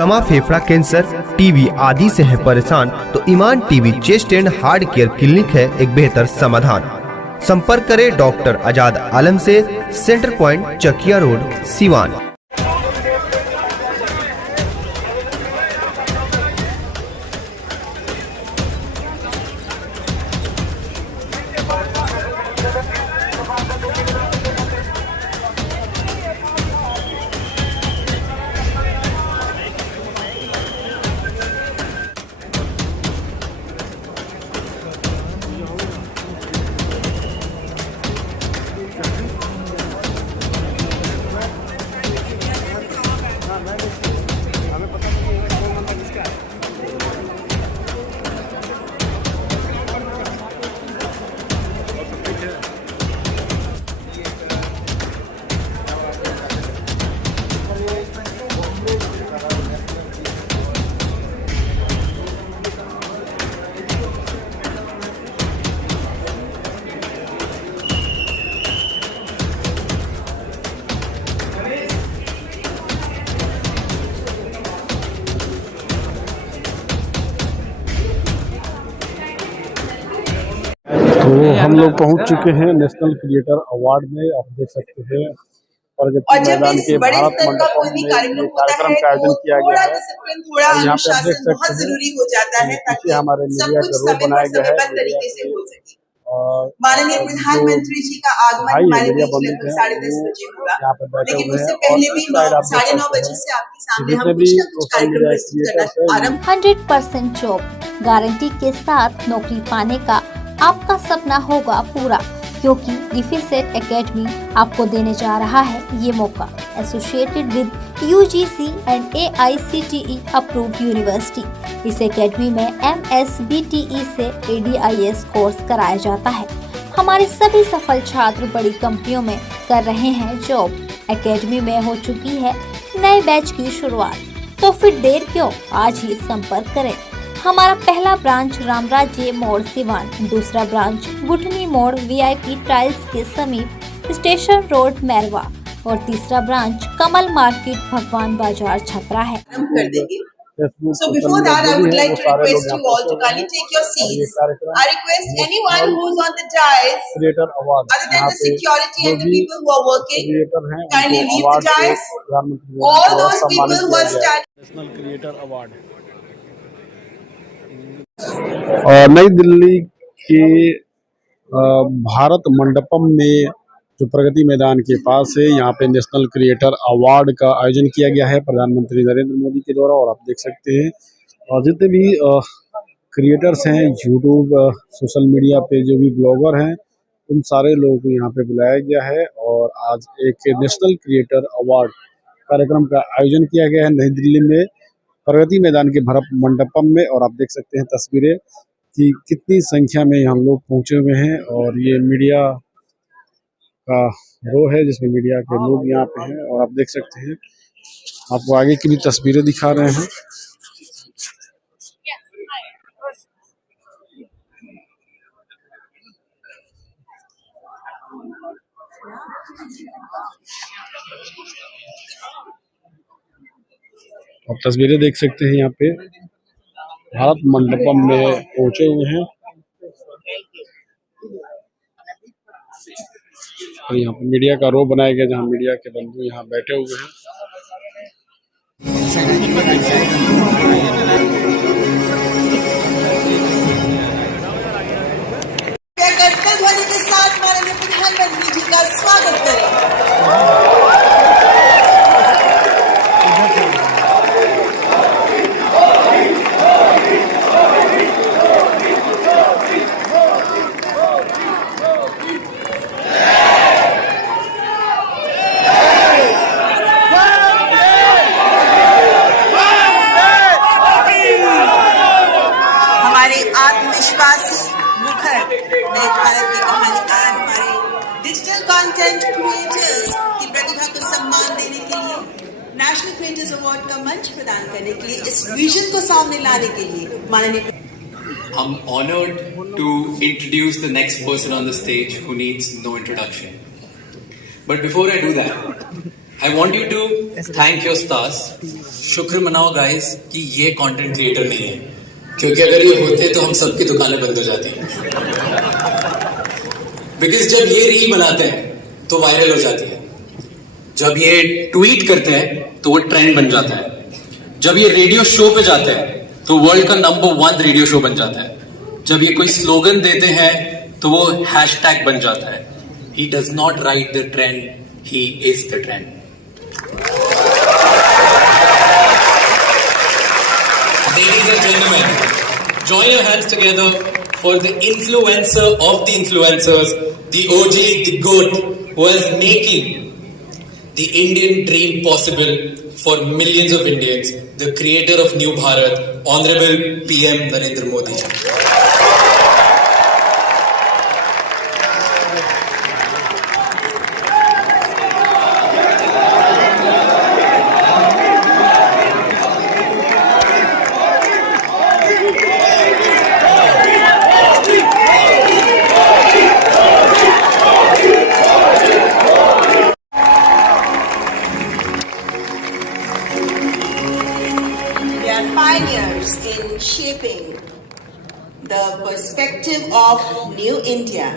दमा, फेफड़ा cancer, TB आदि से है परेशान तो Iman TB chest and heart care clinic है एक बेहतर समाधान। संपर्क करें डॉक्टर आजाद आलम से, centre point, Chakia road, Siwan. तो हम लोग पहुंच चुके हैं नेशनल क्रिएटर अवार्ड में। आप देख सकते हैं प्रगति मैदान के भारत मंडपम में कार्यक्रम का आयोजन किया गया है। और यहाँ पे आप देख सकते हैं पीछे हमारे मीडिया का रोल बनाया गया है। माननीय प्रधानमंत्री जी का आगमन हमारे बीच लगभग 10:30 बजे होगा, लेकिन उससे पहले भी 9:30 बजे से आपके सामने हम कुछ न कुछ कार्यक्रम प्रस्तुत करना आरंभ। 100% जॉब गारंटी के साथ नौकरी पाने का आपका सपना होगा पूरा, क्योंकि डिफिसेट एकेडमी आपको देने जा रहा है ये मौका। Associated with UGC and AICTE approved university. इस एकेडमी में MSBTE से ADIS कोर्स कराया जाता है। हमारे सभी सफल छात्र बड़ी कंपनियों में कर रहे हैं जॉब। एकेडमी में हो चुकी है नए बैच की शुरुआत, तो फिर देर क्यों, आज ही संपर्क करें। हमारा पहला ब्रांच रामराज्य मोड़ सिवान, दूसरा ब्रांच गुठनी मोड़ VIP टाइल्स के समीप स्टेशन रोड मैरवा और तीसरा ब्रांच कमल मार्केट भगवान बाजार छपरा है। So before that, I would like to request you all to kindly take your seats. I request anyone who is on the dais, other than the security and the people who are working, kindly leave the dais. All those people who are standing. National creator award नई दिल्ली के भारत मंडपम में जो प्रगति मैदान के पास है, यहाँ पे national creator award का आयोजन किया गया है प्रधानमंत्री नरेंद्र मोदी के द्वारा। और आप देख सकते हैं जितने भी क्रिएटर्स हैं यूट्यूब सोशल मीडिया पे, जो भी ब्लॉगर हैं, उन सारे लोगों को यहाँ पे बुलाया गया है। और आज एक नेशनल क्रिएटर अवार्ड कार्यक्रम का आयोजन किया गया है नई दिल्ली में प्रगति मैदान के भारत मंडपम में। और आप देख सकते हैं तस्वीरें कि कितनी संख्या में हम लोग पहुंचे हुए हैं। और ये मीडिया का रो है जिसमें मीडिया के लोग यहाँ पे हैं। और आप देख सकते हैं, आपको आगे की भी तस्वीरें दिखा रहे हैं। आप तस्वीरें देख सकते हैं, यहाँ पे भारत मंडपम में पहुंचे हुए हैं। और यहाँ पे मीडिया का रो बनाया गया, जहाँ मीडिया के बंधु यहाँ बैठे हुए हैं। करतल ध्वनि के साथ माननीय प्रधानमंत्री जी का स्वागत करें। आत्मविश्वासी मुखर नए भारत के कहानीकार, हमारे डिजिटल कंटेंट क्रिएटर्स की प्रतिभा को सम्मान देने के लिए, नेशनल क्रिएटर्स अवार्ड का मंच प्रदान करने के लिए, इस विजन को सामने लाने के लिए माननीय I'm honored to introduce the next person on the stage who needs no introduction. But before I do that, I want you to thank your stars शुक्र मनाओ गाइस कि ये कंटेंट क्रिएटर नहीं है, क्योंकि अगर ये होते तो हम सबकी दुकानें बंद हो जाती। बिकॉज जब ये रील बनाते हैं तो वायरल हो जाती है, जब ये ट्वीट करते हैं तो वो ट्रेंड बन जाता है, जब ये रेडियो शो पे जाते हैं तो वर्ल्ड का नंबर 1 रेडियो शो बन जाता है, जब ये कोई स्लोगन देते हैं तो वो हैशटैग बन जाता है। He does not right the trend, he is the trend. Ladies and gentlemen, join your hands together for the influencer of the influencers, the OG, the GOAT, who is making the Indian dream possible for millions of Indians, the creator of New Bharat, Honorable PM Narendra Modi. They are pioneers in shaping the perspective of New India.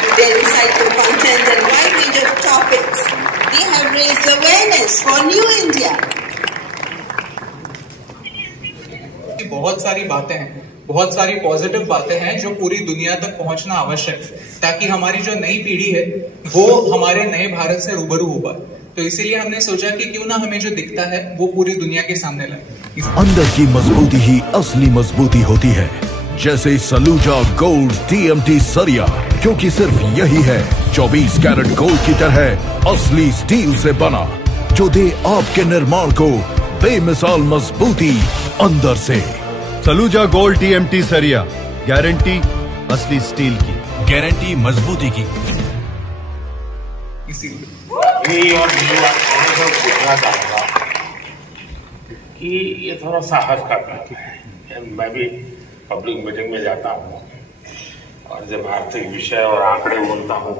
With their insightful content and wide range of topics, they have raised awareness for New India. बहुत सारी बातें हैं, बहुत सारी positive बातें हैं जो पूरी दुनिया तक पहुंचना आवश्यक है, ताकि हमारी जो नई पीढ़ी है वो हमारे नए भारत से रूबरू हो पाए। तो इसीलिए हमने सोचा कि क्यों ना हमें जो दिखता है वो पूरी दुनिया के सामने लाए। अंदर की मजबूती ही असली मजबूती होती है, जैसे सलूजा गोल्ड TMT सरिया, क्योंकि सिर्फ यही है 24 कैरेट गोल्ड की तरह असली स्टील से बना, जो दे आपके निर्माण को बेमिसाल मजबूती अंदर से। सलूजा गोल्ड TMT सरिया, गारंटी असली स्टील की, गारंटी मजबूती की। और पूछना चाहूंगा कि ये थोड़ा साहस का काम है। मैं भी पब्लिक मीटिंग में जाता हूँ और जब आर्थिक विषय और आंकड़े बोलता हूँ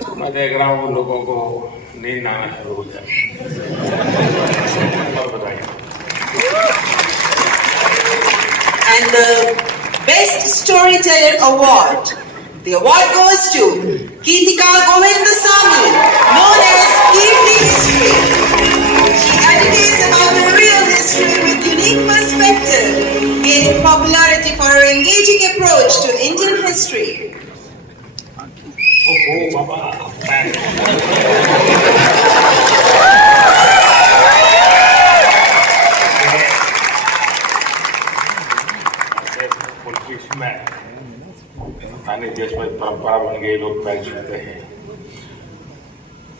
तो मैं देख रहा हूँ लोगों को नींद आना शुरू हो जाए। और बताइए। And the Best Storyteller Award. The award goes to Geetika Govindasamy, known as Kirti History. She educates about the real history with unique perspective, gaining popularity for her engaging approach to Indian history. Oh, Baba. Politics में स्थानीय देश में परंपरा बन गई, लोग पैर छूते हैं।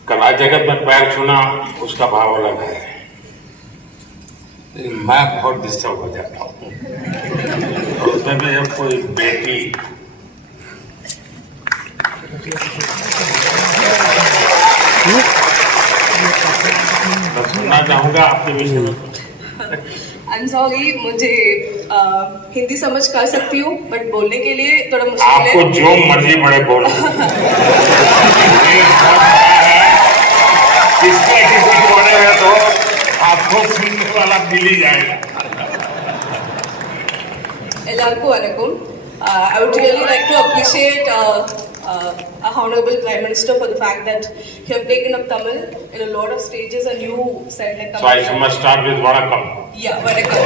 कला जगत में पैर छूना उसका भाव अलग है, लेकिन मैं बहुत डिस्टर्ब हो जाता हूँ। और उसमें भी जब कोई बेटी मैं सुनना चाहूंगा आपके विषय में। I'm sorry, मुझे हिंदी समझ कर सकती हूँ, बट बोलने के लिए थोड़ा मुश्किल है। आपको जो मर्जी पड़े बोलो। किसके किसी कोने में तो आपको सुनने वाला मिल ही जाएगा। எல்லாருக்கும் வணக்கம். I would really like to appreciate our Honorable Prime Minister for the fact that you have taken up Tamil in a lot of stages and you said like Tamil. So I must start with Vanakkam. Yeah, Vanakkam.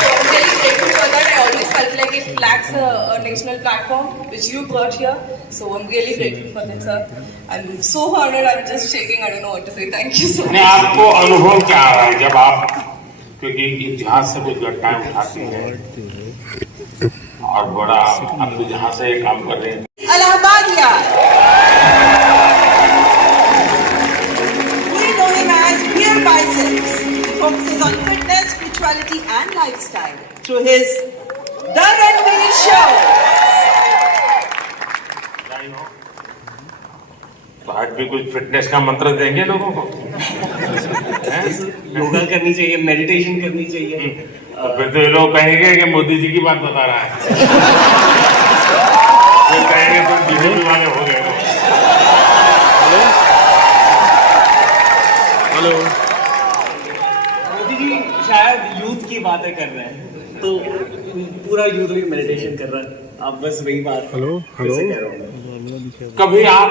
So I'm really grateful for that. I always felt like it lacks a national platform which you brought here. So I'm really grateful for that, sir. I'm so honored. I'm just shaking. I don't know what to say. Thank you so much. आपको अनुभव क्या आ रहा है जब आप, क्योंकि इतिहास से कुछ घटनाएं उठाती हैं और बड़ा आप जहाँ से काम कर रहे हैं। Allahabadiya. We know him as Beer Biceps. He focuses on fitness, spirituality and lifestyle through his The Ranveer Show. तो आज भी कुछ फिटनेस का मंत्र देंगे लोगों को। योगा करनी चाहिए, मेडिटेशन करनी चाहिए। तो फिर तो ये लोग कहेंगे कि मोदी जी की बात बता रहा है। फिर कहेंगे तुम बीजेपी वाले हो गए हो। हेलो, मोदी जी शायद यूथ की बातें कर रहे हैं, तो पूरा यूथ भी मेडिटेशन कर रहा है। आप बस वही बात हेलो, फिर से कह रहा हूँ। कभी आप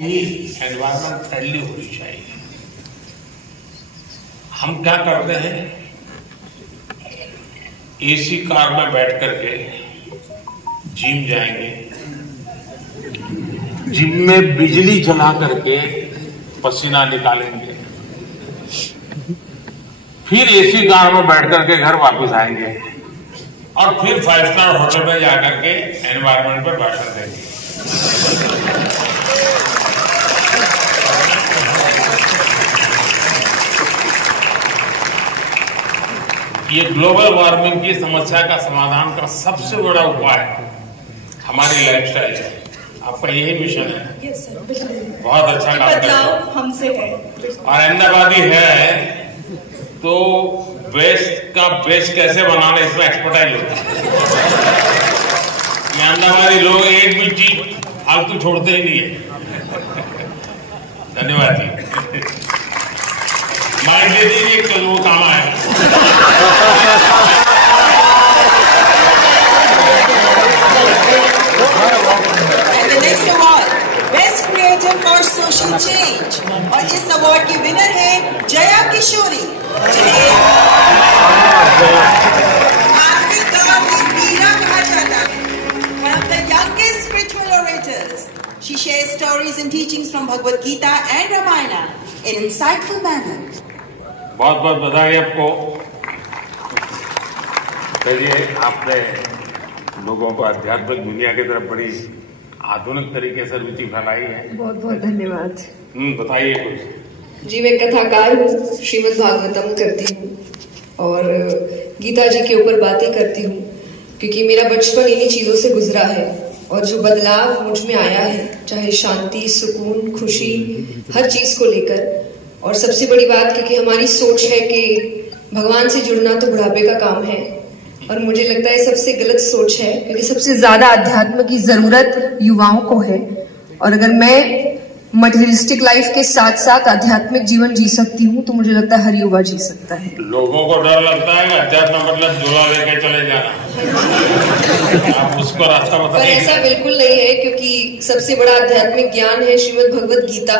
एनवायरमेंट फ्रेंडली होनी चाहिए। हम क्या करते हैं, एसी कार में बैठ करके जिम जाएंगे, जिम में बिजली जला करके पसीना निकालेंगे, फिर एसी कार में बैठ करके घर वापस आएंगे और फिर 5 स्टार होटल में जाकर के एनवायरमेंट पर भाषण देंगे। ये ग्लोबल वार्मिंग की समस्या का समाधान का सबसे बड़ा उपाय हमारी लाइफस्टाइल है। आपका यही मिशन है। बहुत अच्छा काम कर रहे हो। हमसे है और अहमदाबादी है तो वेस्ट का बेस्ट कैसे बनाना, इसमें एक्सपर्टाइज होता है। ये अहमदाबादी लोग एक भी चीज फालतू छोड़ते ही नहीं है। धन्यवाद जी। माइक दे दीजिए, कल वो काम आए। And the next award, Best Creator for Social Change, और इस अवार्ड की विनर है जया किशोरी, जिन्हें आधुनिक दौर की वीरा कहा जाता है। One of the youngest spiritual orators, she shares stories and teachings from Bhagavad Gita and Ramayana in insightful manner. बहुत बहुत बधाई आपको। चलिए, आपने लोगों को आध्यात्मिक दुनिया की तरफ बड़ी आधुनिक तरीके से रुचि फैलाई है। बहुत बहुत धन्यवाद बताइए कुछ। जी। मैं कथाकार हूँ, श्रीमद् भागवतम करती हूँ और गीता जी के ऊपर बातें करती हूँ, क्योंकि मेरा बचपन इन्हीं चीज़ों से गुजरा है और जो बदलाव मुझ में आया है, चाहे शांति, सुकून, खुशी, हर चीज़ को लेकर। और सबसे बड़ी बात, क्योंकि हमारी सोच है कि भगवान से जुड़ना तो बुढ़ापे का काम है, और मुझे लगता है सबसे गलत सोच है, क्योंकि सबसे ज्यादा अध्यात्म की जरूरत युवाओं को है। और अगर मैं मटेरियलिस्टिक लाइफ के साथ साथ आध्यात्मिक जीवन जी सकती हूँ तो मुझे लगता है हर युवा जी सकता है। लोगों को डर लगता है अध्यात्म मतलब झोला लेके चले जाना। आप उसको रास्ता पर बताइए। ऐसा बिल्कुल नहीं है, क्योंकि सबसे बड़ा आध्यात्मिक ज्ञान है श्रीमद् भगवद गीता,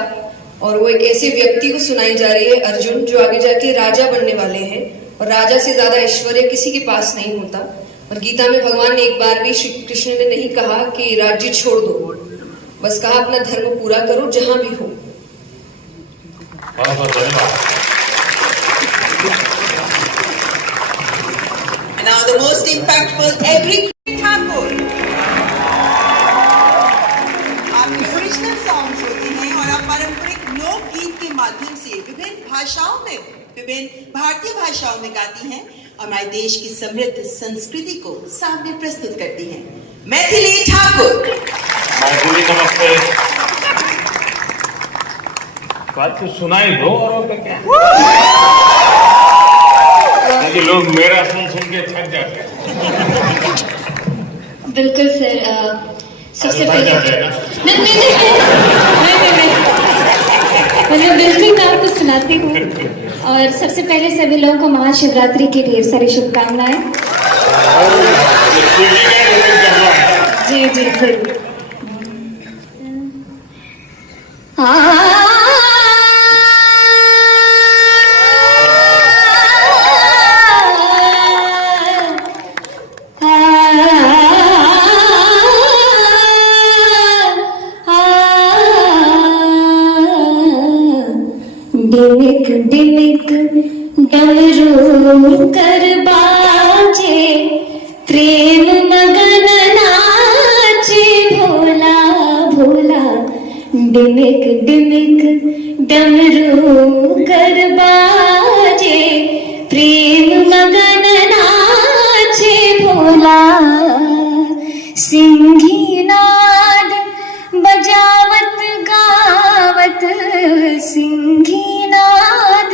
और वो एक ऐसे व्यक्ति को सुनाई जा रही है, अर्जुन, जो आगे जाके राजा बनने वाले हैं, और राजा से ज्यादा ऐश्वर्य किसी के पास नहीं होता। और गीता में भगवान ने एक बार भी श्री कृष्ण ने नहीं कहा कि राज्य छोड़ दो, बस कहा अपना धर्म पूरा करो जहां भी हो। बहुत बहुत धन्यवाद। And now the most impactful, every Thakur. आपके ओरिजिनल सॉन्ग्स होते हैं और आप पारंपरिक लोकगीत के माध्यम से विभिन्न भाषाओं में, विभिन्न भारतीय भाषाओं में गाती हैं और हमारे देश की समृद्ध संस्कृति को सामने प्रस्तुत करती हैं। मैथिली ठाकुर। मैथिली नमस्ते। बात तो सुनाई दो और क्या, क्योंकि लोग मेरा सुन के थक जाते हैं। बिल्कुल सर। सबसे पहले नहीं, बिल्कुल मैं आपको सुनाती हूँ। और सबसे पहले सभी लोगों को महाशिवरात्रि की ढेर सारी शुभकामनाएं। जी जी जरूर। डिमिक डिमिक डमरू कर बाजे, प्रेम मगन नाचे भोला भोला। डिमिक डिमिक डमरू कर बाजे, प्रेम मगन नाचे भोला। सिंही नाद बजावत गावत, सिंही नाद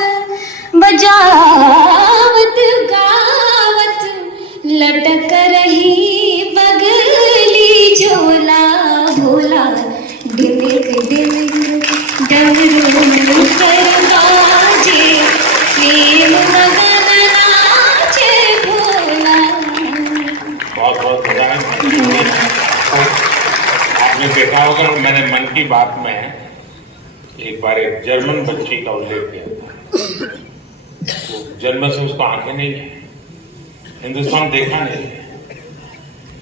बहुत बधाई। आपने देखा होगा मैंने मन की बात में एक बार एक जर्मन बच्ची का उल्लेख किया था। तो जन्म से उसको आंखें नहीं है, हिंदुस्तान देखा नहीं है,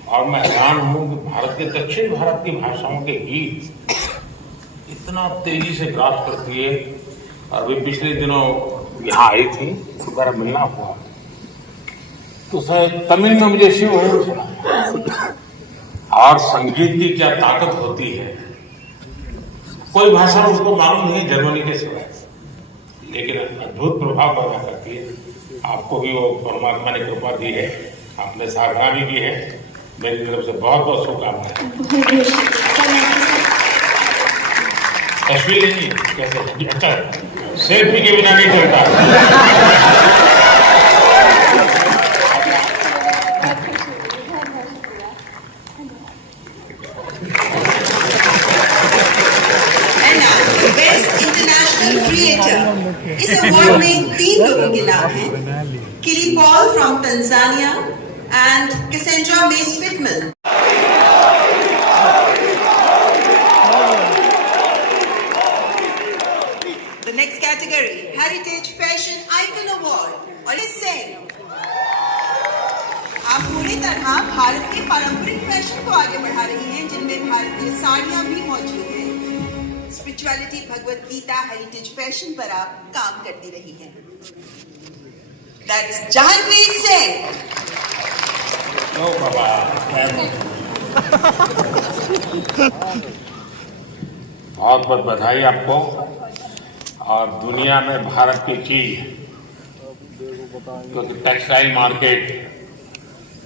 और मैं हैरान हूं कि भारत के दक्षिण भारत की भाषाओं के गीत इतना तेजी से ग्रास करती है। अभी पिछले दिनों यहाँ आई थी, दोबारा मिलना हुआ तो शायद तमिल में मुझे शिव है सुना। और संगीत की क्या ताकत होती है, कोई भाषा उसको मालूम नहीं जर्मनी के सिवाय, लेकिन अद्भुत प्रभाव पैदा करती है। आपको भी वो परमात्मा ने कृपा दी है, आपने साधना भी की है। मेरी तरफ से बहुत बहुत शुभकामनाएं। तस्वीर नहीं कैसे, अच्छा सेल्फी के बिना नहीं चलता। क्रिएटर इस अवार्ड में 3 लोगों के नाम हैं, किली Paul from Tanzania and Cassandra mess पिटमन। The next category, Heritage Fashion Icon Award और इससे आप पूरी तरह भारत के पारंपरिक फैशन को आगे बढ़ा रही हैं, जिनमें भारतीय साड़ियां भी मौजूद हैं। Spirituality, Bhagavad Gita, heritage fashion पर आप काम करती रही हैं। That's जहांगीर सिंह। ओ बाबा, बहुत बहुत बधाई आपको। और दुनिया में भारत की चीज, क्योंकि टेक्सटाइल मार्केट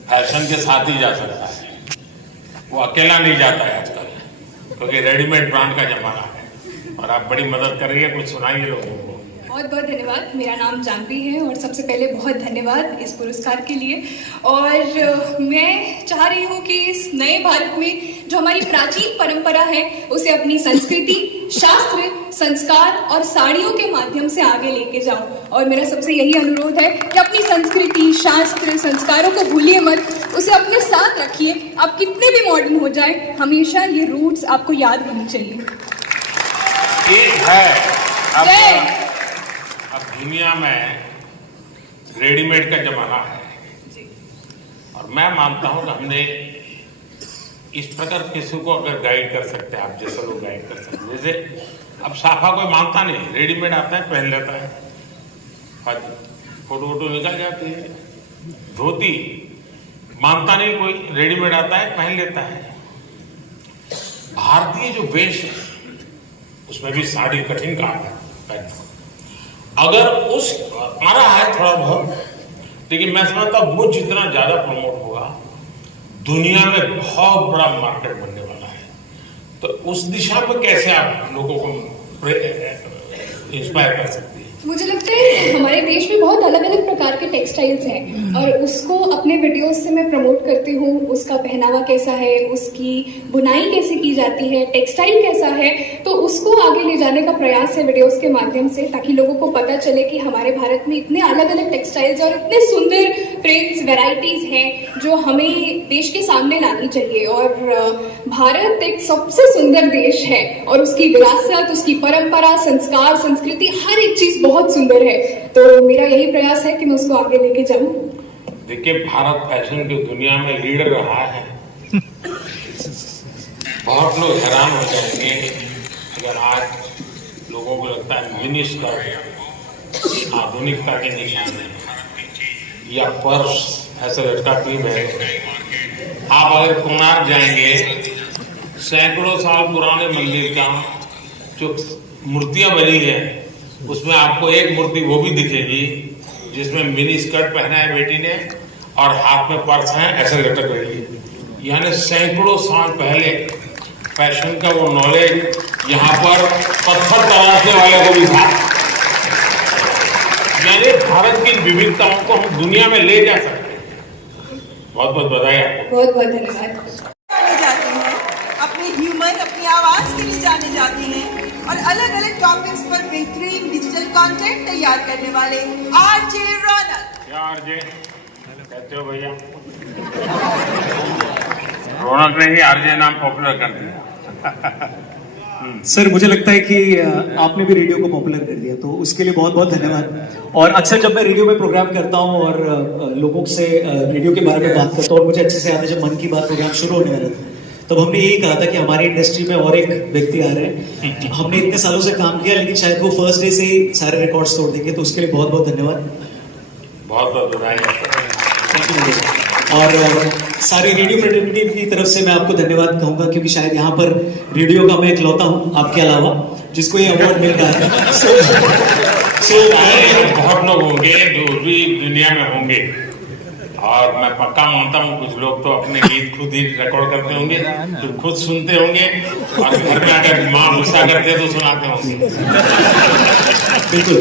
फैशन के साथ ही जा सकता है, वो अकेला नहीं जाता है आजकल, क्योंकि रेडीमेड ब्रांड का जमाना है। और आप बड़ी मदद कर रही है, कुछ सुनाइए लोगों को। बहुत बहुत धन्यवाद। मेरा नाम जानवी है और सबसे पहले बहुत धन्यवाद इस पुरस्कार के लिए। और मैं चाह रही हूँ कि इस नए भारत में जो हमारी प्राचीन परंपरा है उसे अपनी संस्कृति, शास्त्र, संस्कार और साड़ियों के माध्यम से आगे लेके जाऊं। और मेरा सबसे यही अनुरोध है कि अपनी संस्कृति, शास्त्र, संस्कारों को भूलिए मत, उसे अपने साथ रखिए। आप कितने भी मॉडर्न हो जाए, हमेशा ये रूट्स आपको याद होनी चाहिए। एक है अब दुनिया में रेडीमेड का जमाना है, और मैं मानता हूं कि हमने इस प्रकार किसी को अगर गाइड कर सकते हैं, आप जैसे लोग गाइड कर सकते हैं। जैसे अब साफा कोई मानता नहीं, रेडीमेड आता है पहन लेता है, फोटो वोटो निकल जाती है। धोती मानता नहीं कोई, रेडीमेड आता है पहन लेता है। भारतीय जो वेश है उसमें भी साड़ी कठिन काम है पहनना। अगर उस आ रहा है थोड़ा बहुत, लेकिन मैं समझता हूं वो जितना ज्यादा प्रमोट होगा, दुनिया में बहुत बड़ा मार्केट बनने वाला है। तो उस दिशा में कैसे आप लोगों को इंस्पायर कर सकते हैं? मुझे लगता है हमारे देश में बहुत अलग अलग प्रकार के टेक्सटाइल्स हैं और उसको अपने वीडियोस से मैं प्रमोट करती हूँ। उसका पहनावा कैसा है, उसकी बुनाई कैसे की जाती है, टेक्सटाइल कैसा है, तो उसको आगे ले जाने का प्रयास है वीडियोस के माध्यम से, ताकि लोगों को पता चले कि हमारे भारत में इतने अलग अलग टेक्सटाइल्स और इतने सुंदर प्रिंट्स, वेराइटीज हैं जो हमें देश के सामने लानी चाहिए। और भारत एक सबसे सुंदर देश है और उसकी विरासत, उसकी परंपरा, संस्कार, संस्कृति, हर एक चीज बहुत सुंदर है। तो मेरा यही प्रयास है कि मैं उसको आगे लेके जाऊं। देखिए, भारत फैशन की दुनिया में लीडर रहा है। बहुत लोग हैरान हो जाएंगे अगर आज लोगों को लगता है मिनी स्कर्ट आधुनिकता के निशान है या पर्स ऐसे लटकाती है। आप अगर कोणार्क जाएंगे, सैकड़ों साल पुराने मंदिर का जो मूर्तियां बनी है उसमें आपको एक मूर्ति वो भी दिखेगी जिसमें मिनी स्कर्ट पहना है बेटी ने और हाथ में पर्स है, ऐसे लटक रही है। यानी सैकड़ों साल पहले फैशन का वो नॉलेज यहाँ पर पत्थर तराशने वाले को भी था। यानी भारत की विविधताओं को हम दुनिया में ले जा सकते हैं। बहुत बहुत बधाई आपको। बहुत बहुत धन्यवाद। जाती हैं, अपने ह्यूमर, अपनी आवाज के लिए जाने जाती हैं और अलग अलग टॉपिक्स पर बेहतरीन डिजिटल कंटेंट तैयार करने वाले आरजे रौनक। क्या आरजे कहते हो भैया? रौनक ने ही आरजे नाम पॉपुलर कर दिया। सर मुझे लगता है कि आपने भी रेडियो को पॉपुलर कर दिया, तो उसके लिए बहुत बहुत धन्यवाद। और अक्सर जब मैं रेडियो में प्रोग्राम करता हूँ और लोगों से रेडियो के बारे में बात करता हूँ, और मुझे अच्छे से याद है जब मन की बात प्रोग्राम शुरू होने वाला था, तब हमने यही कहा था कि हमारी इंडस्ट्री में और एक व्यक्ति आ रहे हैं। हमने इतने सालों से काम किया, लेकिन शायद वो फर्स्ट डे से ही सारे रिकॉर्ड्स तोड़ देंगे, तो उसके लिए बहुत बहुत धन्यवाद। बहुत बहुत बधाई। और सारी रेडियो फ्रेटर्निटी की तरफ से मैं आपको धन्यवाद कहूंगा, क्योंकि शायद यहाँ पर रेडियो का मैं इकलौता हूँ आपके अलावा जिसको ये अवार्ड मिल रहा है। बहुत लोग होंगे जो भी दुनिया में होंगे, और मैं पक्का मानता हूँ कुछ लोग तो अपने गीत खुद ही रिकॉर्ड करते होंगे, तो खुद सुनते होंगे, और घर में अगर माँ गुस्सा करते हैं तो सुनाते होंगे। बिल्कुल।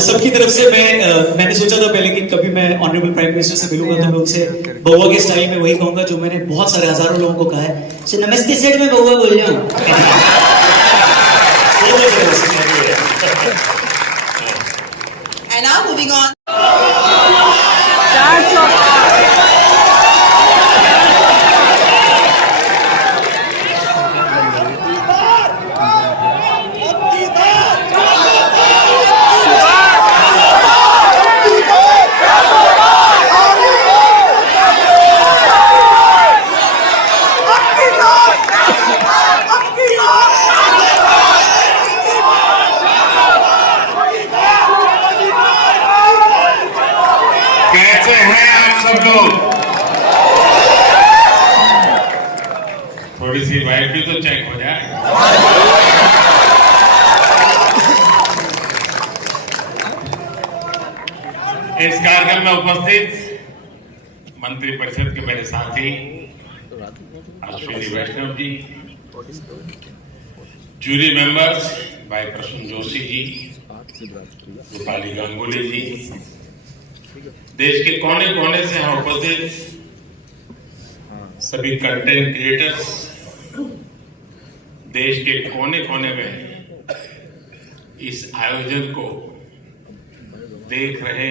सबकी तरफ से मैंने सोचा था पहले कि कभी मैं ऑनरेबल प्राइम मिनिस्टर से मिलूंगा तो मैं उनसे बउआ के स्टाइल में वही कहूंगा जो मैंने बहुत सारे हजारों लोगों को कहा है। सो नमस्ते सर, मैं बउआ बोल रहा हूँ। And now moving on. थोड़ी सी वाइफ भी तो चेक हो जाए। इस कार्यक्रम में उपस्थित मंत्रिपरिषद के मेरे साथी अश्विनी वैष्णव जी, जूरी मेंबर्स भाई प्रसून जोशी जी, रूपाली गांगुली जी, देश के कोने कोने से यहाँ उपस्थित सभी कंटेंट क्रिएटर्स, देश के कोने कोने में इस आयोजन को देख रहे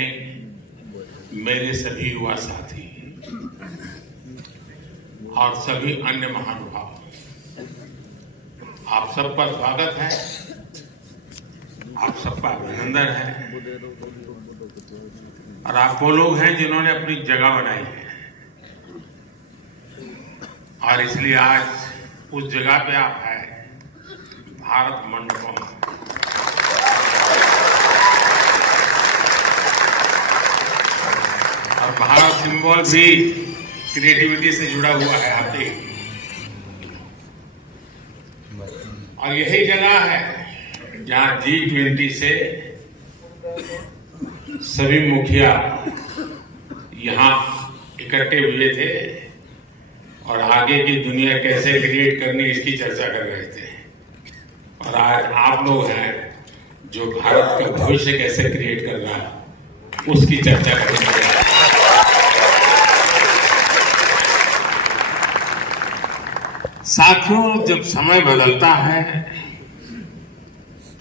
मेरे सभी युवा साथी और सभी अन्य महानुभाव, आप सबका स्वागत है, आप सबका अभिनंदन है। और आप वो लोग हैं जिन्होंने अपनी जगह बनाई है, और इसलिए आज उस जगह पे आप हैं, भारत मंडपम। और भारत सिंबल भी क्रिएटिविटी से जुड़ा हुआ है आते ही, और यही जगह है जहां G20 से सभी मुखिया यहाँ इकट्ठे हुए थे और आगे की दुनिया कैसे क्रिएट करनी इसकी चर्चा कर रहे थे। और आज आप लोग हैं जो भारत का भविष्य कैसे क्रिएट करना है उसकी चर्चा कर रहे हैं। साथियों, जब समय बदलता है,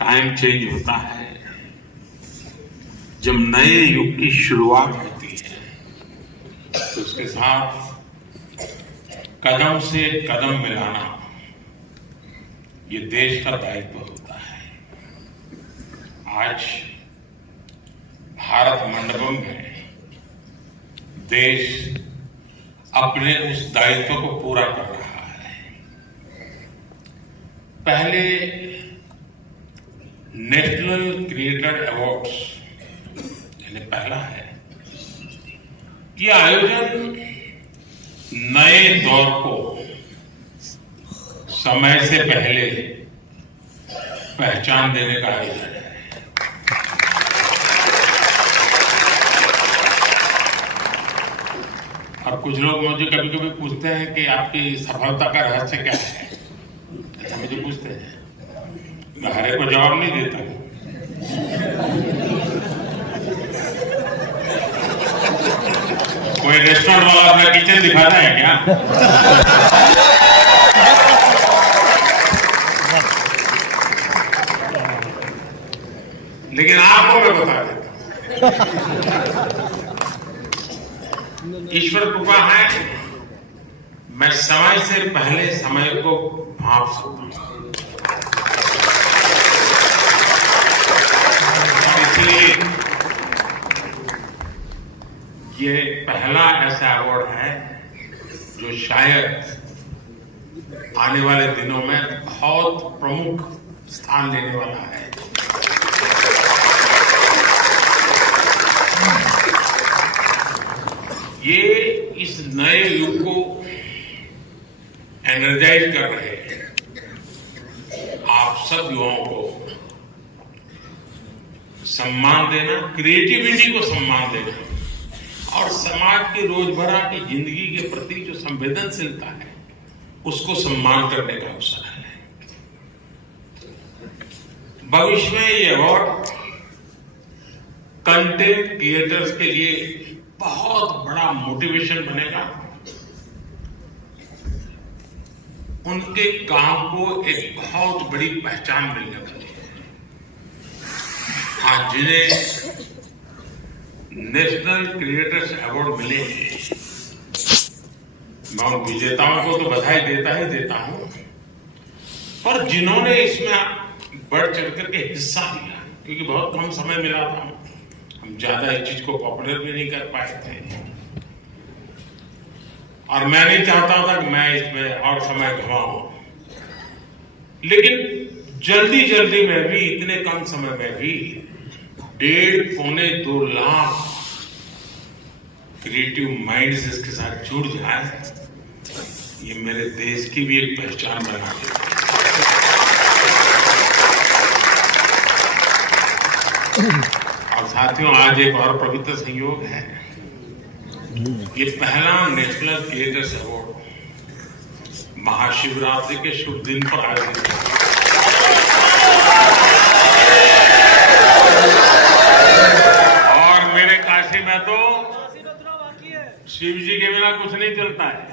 टाइम चेंज होता है, जब नए युग की शुरुआत होती है, तो उसके साथ कदम से कदम मिलाना ये देश का दायित्व होता है। आज भारत मंडपम में देश अपने उस दायित्व को पूरा कर रहा है। पहले नेशनल क्रिएटर अवार्ड्स यानी पहला है, ये आयोजन नए दौर को समय से पहले पहचान देने का आयोजन है। और कुछ लोग मुझे कभी कभी पूछते हैं कि आपकी सफलता का रहस्य क्या है, ऐसा मुझे पूछते हैं। मैं हर एक को जवाब नहीं देता हूं। कोई रेस्टोरेंट वाला अपना किचन दिखाता है क्या? लेकिन आपको मैं बता देता हूं, ईश्वर कृपा है, मैं समय से पहले समय को भांप सकता हूं। इसलिए ये पहला ऐसा अवार्ड है जो शायद आने वाले दिनों में बहुत प्रमुख स्थान लेने वाला है। ये इस नए युग को एनर्जाइज कर रहे हैं। आप सब युवाओं को सम्मान देना, क्रिएटिविटी को सम्मान देना और समाज की रोजमर्रा की जिंदगी के प्रति जो संवेदनशीलता है उसको सम्मान करने का अवसर है। भविष्य में ये अवार्ड कंटेंट क्रिएटर्स के लिए बहुत बड़ा मोटिवेशन बनेगा। उनके काम को एक बहुत बड़ी पहचान मिलने वाली है। आज जिन्हें नेशनल क्रिएटर्स अवार्ड मिले हैं, मैं उन विजेताओं को तो बधाई देता ही देता हूं, और जिन्होंने इसमें बढ़ चढ़ करके हिस्सा लिया, क्योंकि बहुत कम समय मिला था, हम ज्यादा इस चीज को पॉपुलर भी नहीं कर पाए थे, और मैं नहीं चाहता था कि मैं इसमें और समय गंवाऊं, लेकिन जल्दी जल्दी में भी, इतने कम समय में भी 1.5-2 लाख क्रिएटिव माइंड्स इसके साथ जुड़ जाए, ये मेरे देश की भी एक पहचान बना है। और साथियों, आज एक और पवित्र संयोग है। ये पहला नेशनल क्रिएटर्स अवार्ड महाशिवरात्रि के शुभ दिन पर आयोजित है। और मेरे काशी में तो शिव जी के बिना कुछ नहीं चलता है।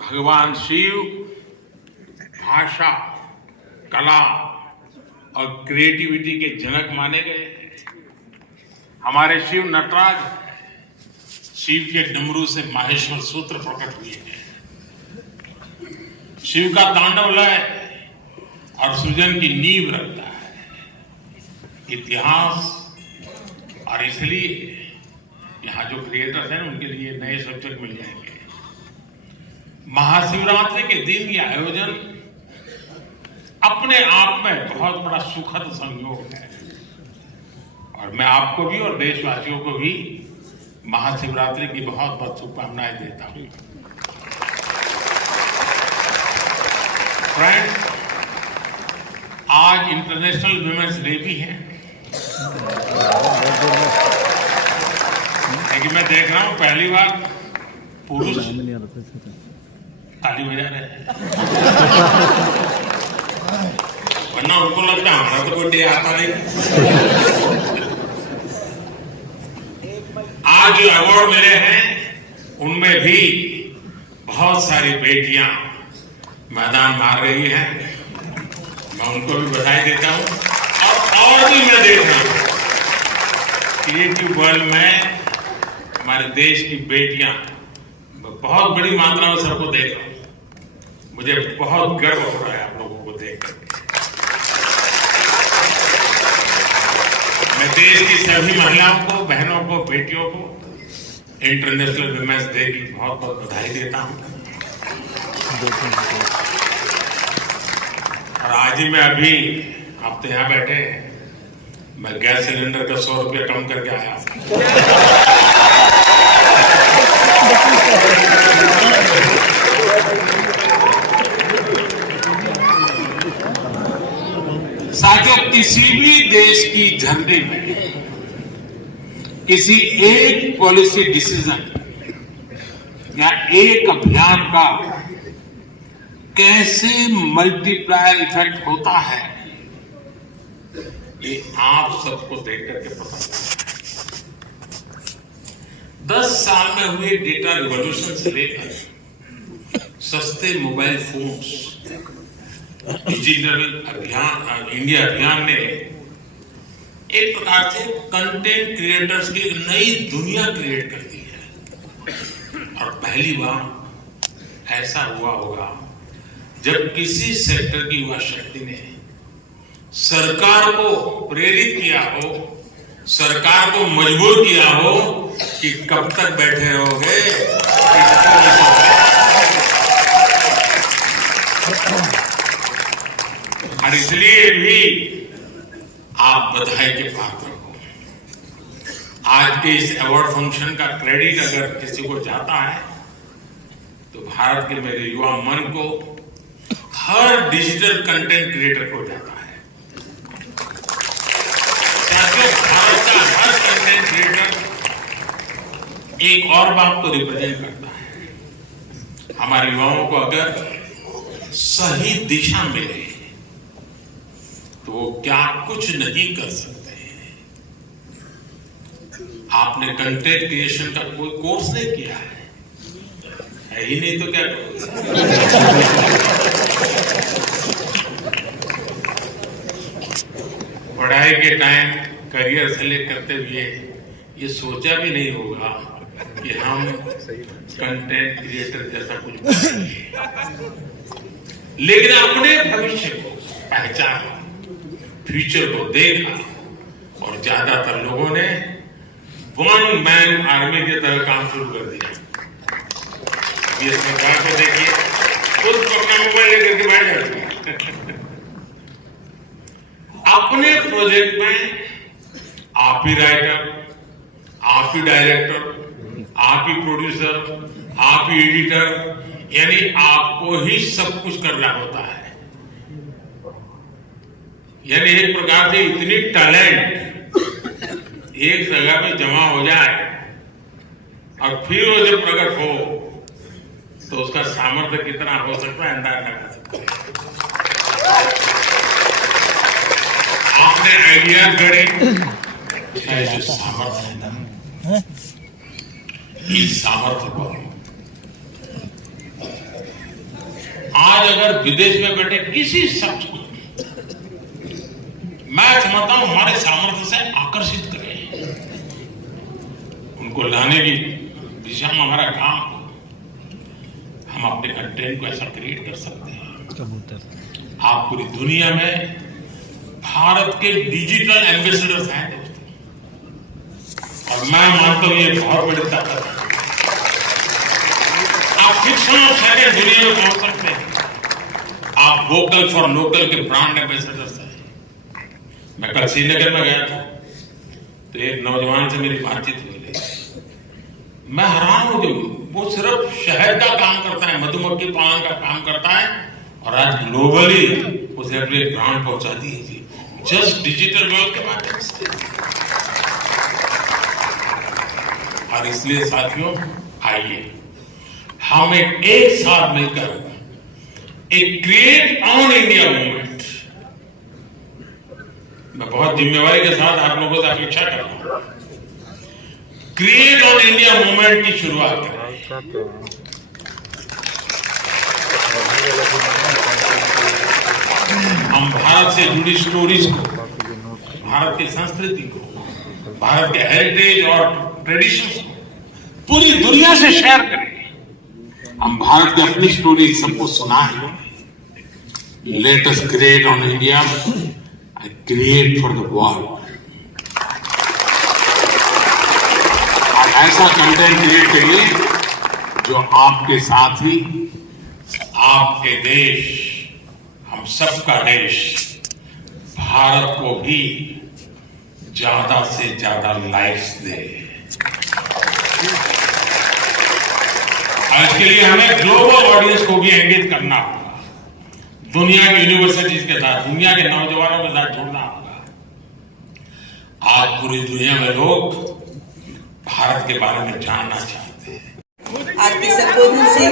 भगवान शिव भाषा, कला और क्रिएटिविटी के जनक माने गए हैं। हमारे शिव नटराज, शिव के डमरू से माहेश्वर सूत्र प्रकट हुए हैं। शिव का तांडव लय और सृजन की नींव रखता है इतिहास, और इसलिए यहाँ जो क्रिएटर्स हैं उनके लिए नए सब्जेक्ट मिल जाएंगे। महाशिवरात्रि के दिन ये आयोजन अपने आप में बहुत बड़ा सुखद संयोग है, और मैं आपको भी और देशवासियों को भी महाशिवरात्रि की बहुत बहुत शुभकामनाएं देता हूं। फ्रेंड्स, आज इंटरनेशनल वुमेन्स डे भी है, लेकिन मैं देख रहा हूं पहली बार पुरुष ताली बजा रहे हैं, वरना उनको लगता है हमारा तो कोई डे आता नहीं। आज जो अवार्ड मिले हैं उनमें भी बहुत सारी बेटियां मैदान मार रही हैं, मैं उनको भी बधाई देता हूं। और भी मैं देख रहा हूं क्रिएटिव वर्ल्ड में हमारे देश की बेटियां बहुत बड़ी मात्रा में सबको देख रहा हूं, मुझे बहुत गर्व हो रहा है आप लोगों को देख करके। मैं देश की सभी महिलाओं को, बहनों को, बेटियों को इंटरनेशनल वुमेन्स डे की बहुत बहुत बधाई देता हूं। और आज ही मैं अभी, आप तो यहां बैठे हैं, मैं गैस सिलेंडर का 100 रुपया कम करके आया। साथियों, किसी भी देश की झंडे में किसी एक पॉलिसी डिसीजन या एक अभियान का कैसे मल्टीप्लायर इफेक्ट होता है, ये आप सबको देख करके पता चलता है। 10 साल में हुए डेटा रिवॉल्यूशन से लेकर सस्ते मोबाइल फोन्स डिजिटल अभियान इंडिया अभियान ने एक प्रकार से कंटेंट क्रिएटर्स की एक नई दुनिया क्रिएट कर दी है। और पहली बार ऐसा हुआ होगा जब किसी सेक्टर की युवा शक्ति ने सरकार को प्रेरित किया हो, सरकार को मजबूर किया हो कि कब तक बैठे रहोगे। और इसलिए भी आप बधाई के पात्र हो। आज के इस अवार्ड फंक्शन का क्रेडिट अगर किसी को जाता है तो भारत के मेरे युवा मन को, हर डिजिटल कंटेंट क्रिएटर को जाता है। साथियों, भारत का हर कंटेंट क्रिएटर एक और बात को रिप्रेजेंट करता है। हमारे युवाओं को अगर सही दिशा मिले तो वो क्या कुछ नहीं कर सकते हैं। आपने कंटेंट क्रिएशन का कोई कोर्स नहीं किया है ही नहीं तो क्या करोगे। पढ़ाई के टाइम करियर सेलेक्ट करते हुए ये सोचा भी नहीं होगा कि हम कंटेंट क्रिएटर जैसा कुछ करेंगे, लेकिन अपने भविष्य को पहचाना, फ्यूचर को देखा और ज्यादातर लोगों ने वन मैन आर्मी की तरह काम शुरू कर दिया। ये सरकार को देखिए, खुद अपना मोबाइल लेकर के बैठ जाती है। अपने प्रोजेक्ट में आप ही राइटर, आप ही डायरेक्टर, आप ही प्रोड्यूसर, आप ही एडिटर, यानी आपको ही सब कुछ करना होता है। यानी एक प्रकार से इतनी टैलेंट एक जगह पे जमा हो जाए और फिर वो जब प्रकट हो तो उसका सामर्थ्य कितना हो सकता है अंदाज लगा सकते हैं। आपने आइडिया गढ़े, जो सामर्थ्य है, इस सामर्थ्य को आज अगर विदेश में बैठे किसी शख्स को मैं समझता हूं हमारे सामर्थ्य से आकर्षित करें, उनको लाने की दिशा में हमारा काम हो, हम अपने कंटेंट को ऐसा क्रिएट कर सकते हैं। आप पूरी दुनिया में भारत के डिजिटल एम्बेसडर्स हैं दोस्तों, और मैं मानता हूं ये बहुत बड़ी ताकत है। आप फ्रिक्शन ऑफ सेकंड दुनिया में पहुंच सकते हैं। आप वोकल फॉर लोकल के ब्रांड एम्बेसडर्स हैं। मैं कल श्रीनगर में गया था तो एक नौजवान से मेरी बातचीत हुई, मैं हैरान हो गई। वो सिर्फ शहद का काम करता है, मधुमक्खी पालन का काम करता है, और आज ग्लोबली उसे अपने ब्रांड पहुंचा दी है जस्ट डिजिटल वर्ल्ड के माध्यम से। और इसलिए साथियों, आइए हम एक साथ मिलकर एक क्रिएट ऑन इंडिया मूवमेंट, मैं बहुत जिम्मेवारी के साथ आप लोगों से अपेक्षा कर रहा हूं, क्रिएट ऑन इंडिया मूवमेंट की शुरुआत करें। हम भारत से जुड़ी स्टोरीज को, भारत की संस्कृति को, भारत के हेरिटेज और ट्रेडिशंस को पूरी दुनिया से शेयर करें। हम भारत की अपनी स्टोरी सबको सुनाएं। Let us create on India, create for the world. और ऐसा कंटेंट क्रिएट करिए जो आपके साथी, आपके देश, हम सबका देश, भारत को भी ज्यादा से ज्यादा लाइक्स दे। आज के लिए हमें ग्लोबल ऑडियंस को भी एंगेज करना होगा, दुनिया की यूनिवर्सिटीज के साथ, दुनिया के नौजवानों के साथ जोड़ना होगा। आज पूरी दुनिया में लोग भारत के बारे में जानना चाहते हैं। आपके संबोधन से